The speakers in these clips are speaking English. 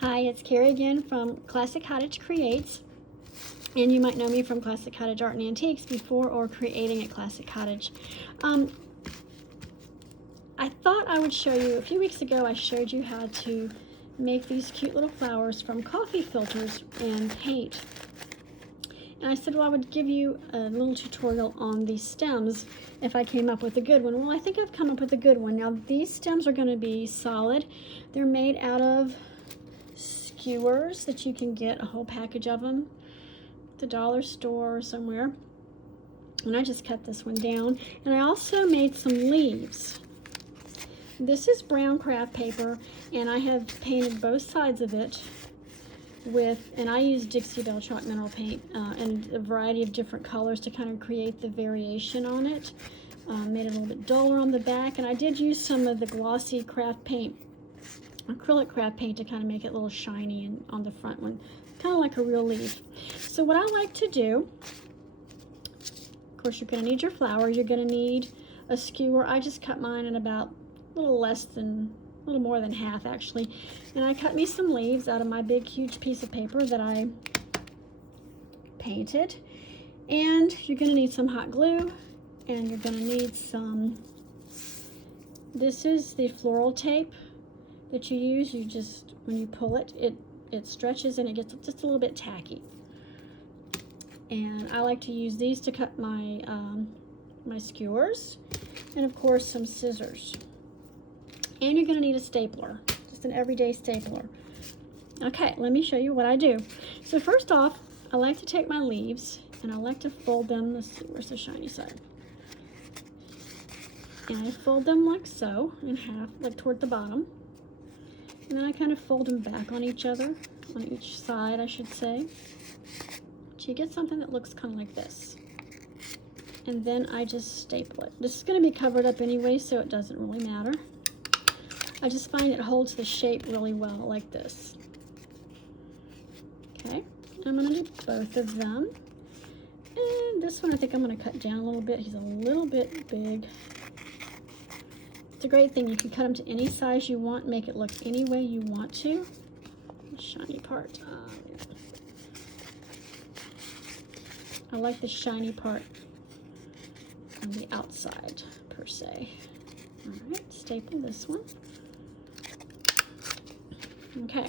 Hi, it's Carrie again from Classic Cottage Creates, and you might know me from Classic Cottage Art and Antiques before or creating at Classic Cottage. I thought I would show you, a few weeks ago I showed you how to make these cute little flowers from coffee filters and paint. And I said, well, I would give you a little tutorial on these stems if I came up with a good one. Well, I think I've come up with a good one. Now, these stems are going to be solid. They're made out of skewers that you can get a whole package of them at the dollar store or somewhere. And I just cut this one down. And I also made some leaves. This is brown craft paper, and I have painted both sides of it with, and I use Dixie Belle chalk mineral paint and a variety of different colors to kind of create the variation on it. Made it a little bit duller on the back, and I did use some of the glossy craft paint, acrylic craft paint, to kind of make it a little shiny and on the front one, kind of like a real leaf. So what I like to do, of course, you're going to need your flower. You're going to need a skewer. I just cut mine in about a little more than half actually, and I cut me some leaves out of my big huge piece of paper that I painted. And you're going to need some hot glue, and you're going to need some, this is the floral tape that you use. You just, when you pull it, it stretches and it gets just a little bit tacky. And I like to use these to cut my my skewers, and of course some scissors. And you're going to need a stapler, just an everyday stapler. Okay, let me show you what I do. So first off, I like to take my leaves and I like to fold them. Let's see, where's the shiny side? And I fold them like so, in half, like toward the bottom. And then I kind of fold them back on each other, on each side, I should say. So you get something that looks kind of like this. And then I just staple it. This is going to be covered up anyway, so it doesn't really matter. I just find it holds the shape really well, like this. Okay, I'm going to do both of them. And this one I think I'm going to cut down a little bit. He's a little bit big. It's a great thing. You can cut them to any size you want, make it look any way you want to. The shiny part. I like the shiny part on the outside, per se. All right, staple this one. Okay,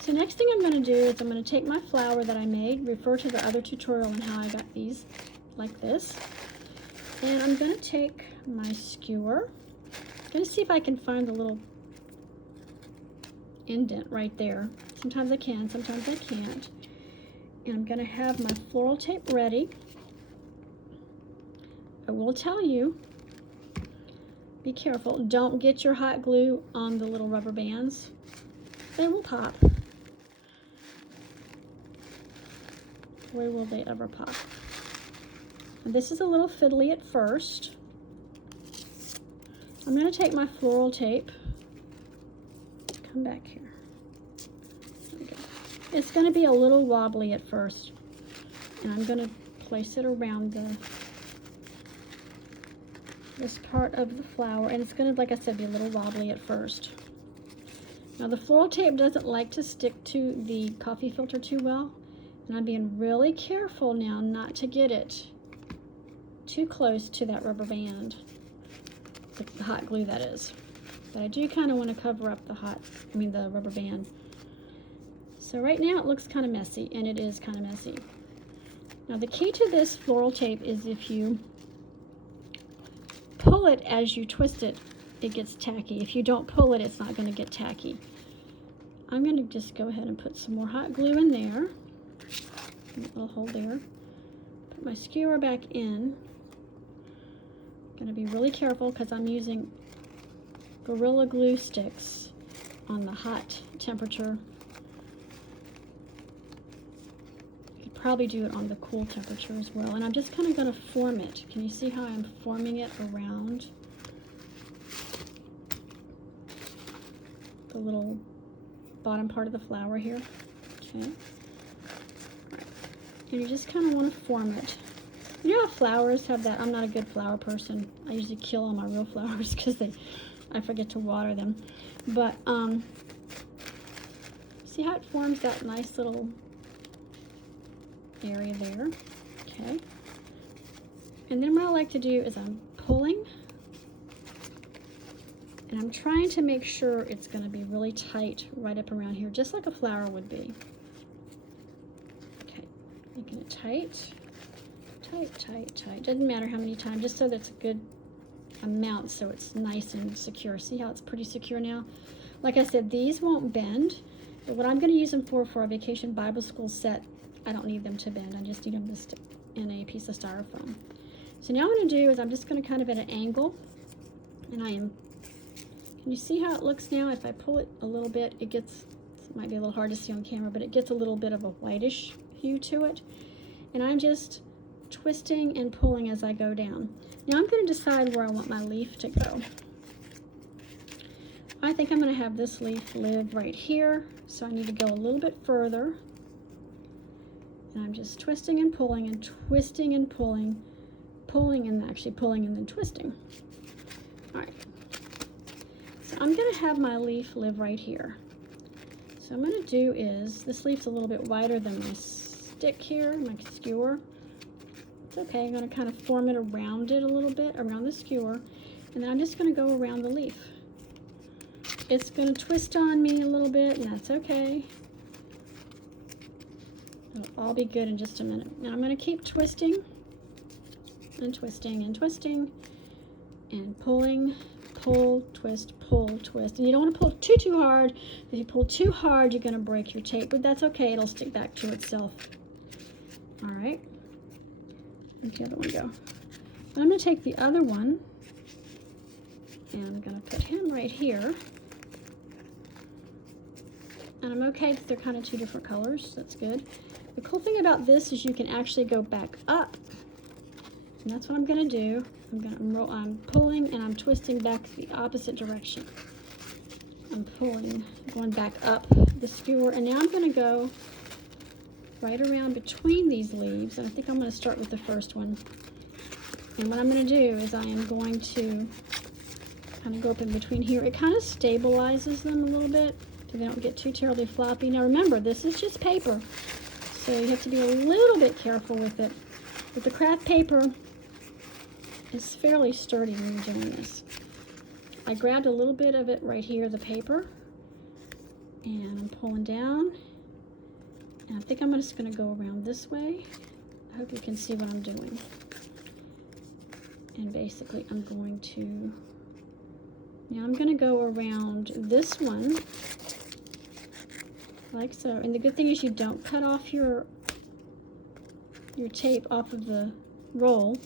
so next thing I'm going to do is I'm going to take my flower that I made, refer to the other tutorial on how I got these like this, and I'm going to take my skewer. I'm going to see if I can find the little indent right there. Sometimes I can, sometimes I can't. And I'm going to have my floral tape ready. I will tell you, be careful, don't get your hot glue on the little rubber bands. They will pop. Where will they ever pop? And this is a little fiddly at first. I'm going to take my floral tape. Come back here. There we go. It's going to be a little wobbly at first. And I'm going to place it around this part of the flower. And it's going to, like I said, be a little wobbly at first. Now the floral tape doesn't like to stick to the coffee filter too well, and I'm being really careful now not to get it too close to that rubber band, the hot glue that is. But I do kind of want to cover up the rubber band. So right now it looks kind of messy, and it is kind of messy. Now the key to this floral tape is if you pull it as you twist it, it gets tacky. If you don't pull it, it's not going to get tacky. I'm going to just go ahead and put some more hot glue in there. A little hole there. Put my skewer back in. I'm going to be really careful because I'm using Gorilla Glue sticks on the hot temperature. You could probably do it on the cool temperature as well. And I'm just kind of going to form it. Can you see how I'm forming it around the little bottom part of the flower here? Okay. All right. And you just kind of want to form it. You know how flowers have that? I'm not a good flower person. I usually kill all my real flowers because I forget to water them. But See how it forms that nice little area there? Okay. And then what I like to do is I'm pulling, and I'm trying to make sure it's going to be really tight right up around here, just like a flower would be. Okay, making it tight, tight, tight, tight. Doesn't matter how many times, just so that's a good amount so it's nice and secure. See how it's pretty secure now? Like I said, these won't bend, but what I'm going to use them for our Vacation Bible School set, I don't need them to bend. I just need them to stick in a piece of styrofoam. So now what I'm going to do is I'm just going to kind of at an angle, and I am, can you see how it looks now? If I pull it a little bit, it gets, it might be a little hard to see on camera, but it gets a little bit of a whitish hue to it. And I'm just twisting and pulling as I go down. Now I'm going to decide where I want my leaf to go. I think I'm going to have this leaf live right here, so I need to go a little bit further. And I'm just twisting and pulling and twisting and pulling, pulling and actually pulling and then twisting. All right. So I'm going to have my leaf live right here. So what I'm going to do is, this leaf's a little bit wider than my stick here, my skewer. It's okay, I'm going to kind of form it around it a little bit, around the skewer, and then I'm just going to go around the leaf. It's going to twist on me a little bit, and that's okay. It'll all be good in just a minute. Now I'm going to keep twisting and twisting and twisting and pulling, pull, twist, pull, twist. And you don't want to pull too hard. If you pull too hard, you're going to break your tape, but that's okay. It'll stick back to itself. All right. Where'd the other one go? I'm going to take the other one, and I'm going to put him right here. And I'm okay that they're kind of two different colors. That's good. The cool thing about this is you can actually go back up. And that's what I'm going to do. I'm pulling and I'm twisting back the opposite direction. I'm pulling, going back up the skewer, and now I'm going to go right around between these leaves, and I think I'm going to start with the first one. And what I'm going to do is I am going to kind of go up in between here. It kind of stabilizes them a little bit so they don't get too terribly floppy. Now remember, this is just paper, so you have to be a little bit careful with it. But the craft paper is fairly sturdy when you're doing this. I grabbed a little bit of it right here, the paper, and I'm pulling down. And I think I'm just going to go around this way. I hope you can see what I'm doing. And basically I'm going to, now I'm going to go around this one, like so. And the good thing is you don't cut off your tape off of the roll.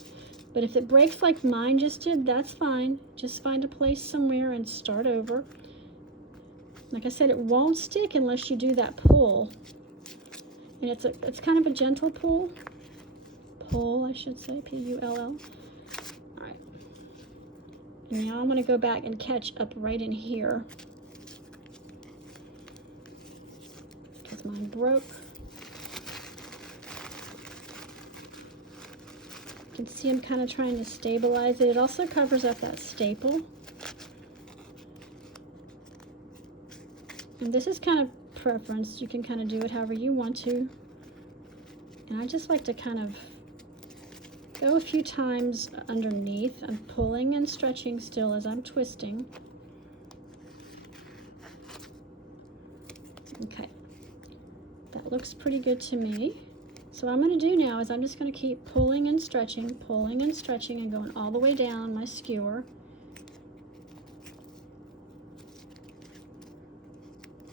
But if it breaks like mine just did, that's fine. Just find a place somewhere and start over. Like I said, it won't stick unless you do that pull. And it's kind of a gentle pull. Pull, I should say, P-U-L-L. All right. And now I'm going to go back and catch up right in here, because mine broke. You can see I'm kind of trying to stabilize it. It also covers up that staple. And this is kind of preference. You can kind of do it however you want to. And I just like to kind of go a few times underneath. I'm pulling and stretching still as I'm twisting. Okay. That looks pretty good to me. So what I'm going to do now is I'm just going to keep pulling and stretching, and going all the way down my skewer.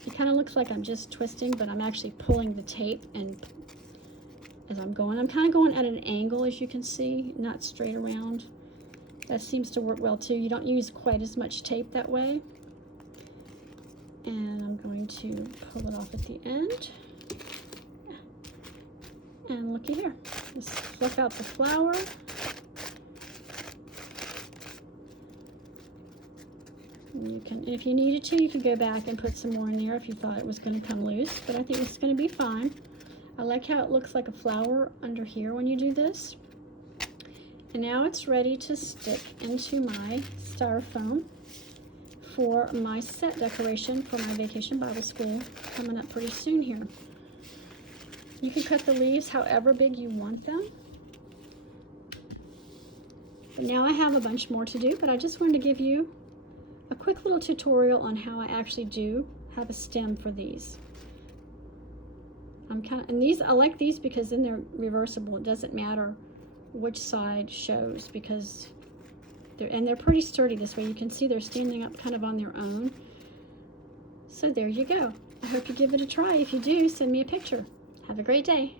It kind of looks like I'm just twisting, but I'm actually pulling the tape, and as I'm going, I'm kind of going at an angle, as you can see, not straight around. That seems to work well too. You don't use quite as much tape that way. And I'm going to pull it off at the end. And looky here, just fluff out the flower. And you can, if you needed to, you could go back and put some more in there if you thought it was going to come loose, but I think it's going to be fine. I like how it looks like a flower under here when you do this. And now it's ready to stick into my styrofoam for my set decoration for my Vacation Bible School coming up pretty soon here. You can cut the leaves however big you want them. But now I have a bunch more to do, but I just wanted to give you a quick little tutorial on how I actually do have a stem for these. And these, I like these because then they're reversible. It doesn't matter which side shows because they're pretty sturdy this way. You can see they're standing up kind of on their own. So there you go. I hope you give it a try. If you do, send me a picture. Have a great day.